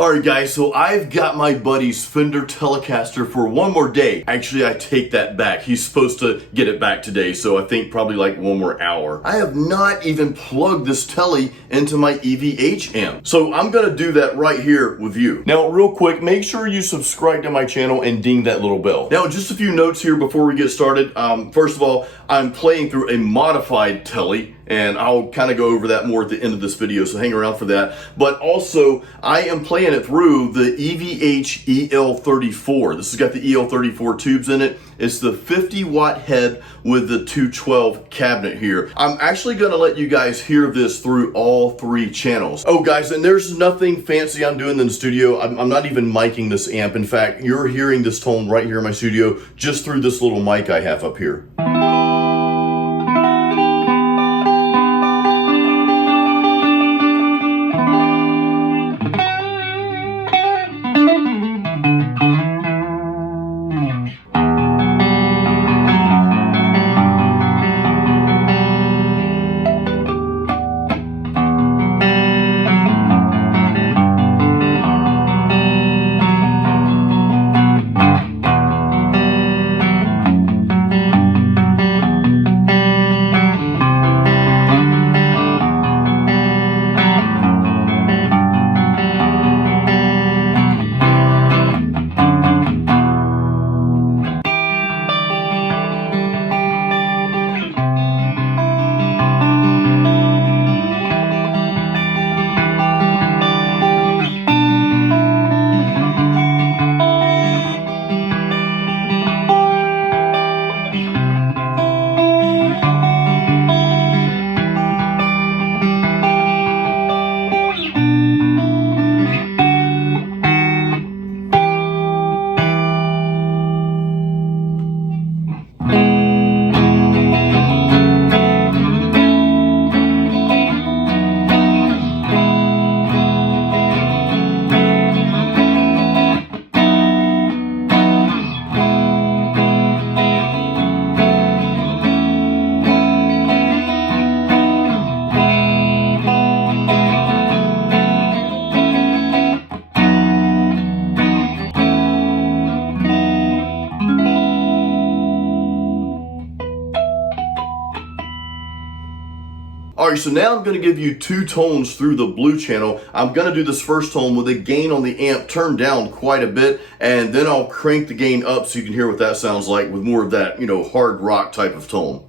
Alright guys, so I've got my buddy's Fender Telecaster for one more day. Actually, I take that back. He's supposed to get it back today, so I think probably like one more hour. I have not even plugged this Tele into my EVH amp. So I'm gonna do that right here with you. Now, real quick, make sure you subscribe to my channel and ding that little bell. Now, just a few notes here before we get started. First of all, I'm playing through a modified Tele, and I'll kind of go over that more at the end of this video, so hang around for that. But also, I am playing it through the EVH EL34. This has got the EL34 tubes in it. It's the 50 watt head with the 212 cabinet here. I'm actually gonna let you guys hear this through all three channels. Oh guys, and there's nothing fancy I'm doing in the studio. I'm not even miking this amp. In fact, you're hearing this tone right here in my studio just through this little mic I have up here. Alright, so now I'm going to give you two tones through the blue channel. I'm going to do this first tone with the gain on the amp turned down quite a bit, and then I'll crank the gain up so you can hear what that sounds like with more of that, you know, hard rock type of tone.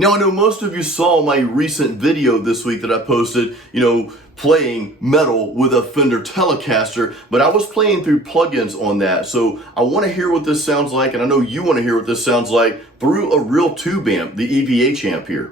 Now I know most of you saw my recent video this week that I posted, playing metal with a Fender Telecaster, but I was playing through plugins on that. So I want to hear what this sounds like, and I know you want to hear what this sounds like through a real tube amp, the EVH amp here.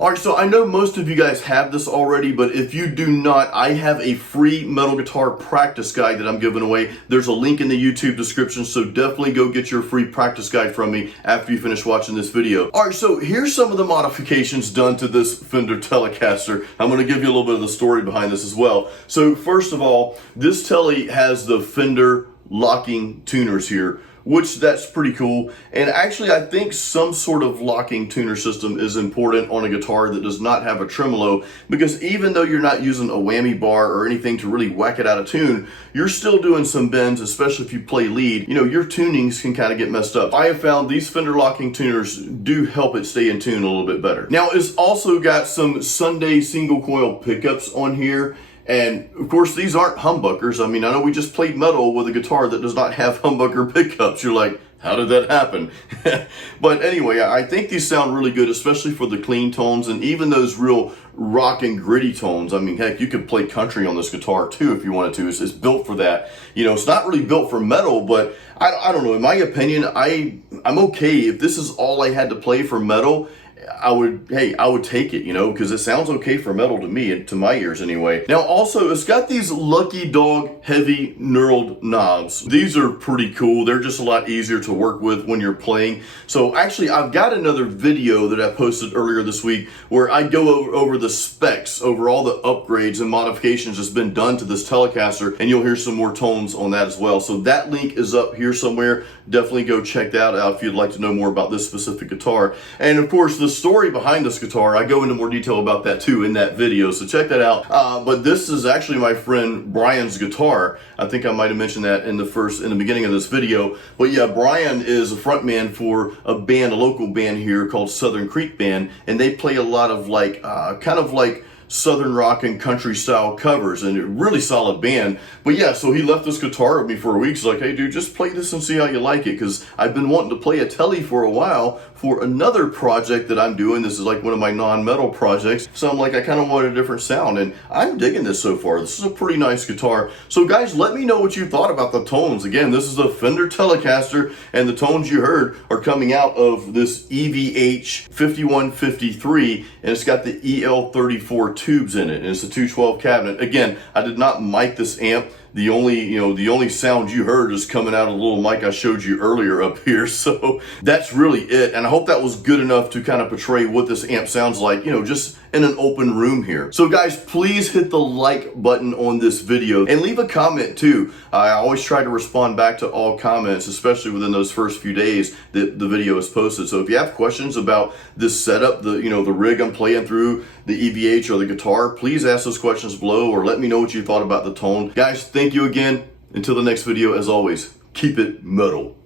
Alright, so I know most of you guys have this already, but if you do not, I have a free metal guitar practice guide that I'm giving away. There's a link in the YouTube description, so definitely go get your free practice guide from me after you finish watching this video. Alright, so here's some of the modifications done to this Fender Telecaster. I'm going to give you a little bit of the story behind this as well. So first of all, this Tele has the Fender locking tuners here, which that's pretty cool. And actually I think some sort of locking tuner system is important on a guitar that does not have a tremolo, because even though you're not using a whammy bar or anything to really whack it out of tune, you're still doing some bends, especially if you play lead. Your tunings can kind of get messed up. I have found these Fender locking tuners do help it stay in tune a little bit better. Now it's also got some Sunday single coil pickups on here. And of course, these aren't humbuckers. I mean, I know we just played metal with a guitar that does not have humbucker pickups. You're like, how did that happen? But anyway, I think these sound really good, especially for the clean tones and even those real rock and gritty tones. I mean, heck, you could play country on this guitar too if you wanted to. It's built for that. It's not really built for metal, but I don't know. In my opinion, I'm okay if this is all I had to play for metal. I would take it, because it sounds okay for metal to me, to my ears anyway. Now also, it's got these Lucky Dog heavy knurled knobs. These are pretty cool. They're just a lot easier to work with when you're playing. So actually, I've got another video that I posted earlier this week where I go over the specs, over all the upgrades and modifications that's been done to this Telecaster, and you'll hear some more tones on that as well. So that link is up here somewhere. Definitely go check that out if you'd like to know more about this specific guitar. And of course, the the story behind this guitar, I go into more detail about that too in that video, so check that out. But this is actually my friend Brian's guitar. I think I might have mentioned that in the beginning of this video. But yeah, Brian is a frontman for a band, a local band here called Southern Creek Band, and they play a lot of like, kind of like Southern rock and country style covers, and a really solid band. But yeah, so he left this guitar with me for a week. He's like, hey dude, just play this and see how you like it, because I've been wanting to play a Tele for a while for another project that I'm doing. This is like one of my non-metal projects, so I'm like, I kind of want a different sound, and I'm digging this so far. This is a pretty nice guitar. So guys, let me know what you thought about the tones. Again, this is a Fender Telecaster, and the tones you heard are coming out of this EVH 5153, and it's got the EL34 tubes in it, and it's a 212 cabinet. Again, I did not mic this amp. The only sound you heard is coming out of the little mic I showed you earlier up here. So that's really it. And I hope that was good enough to kind of portray what this amp sounds like, just in an open room here. So guys, please hit the like button on this video and leave a comment too. I always try to respond back to all comments, especially within those first few days that the video is posted. So if you have questions about this setup, the rig I'm playing through, the EVH or the guitar, please ask those questions below, or let me know what you thought about the tone. Guys, thank you again. Until the next video, as always, keep it metal.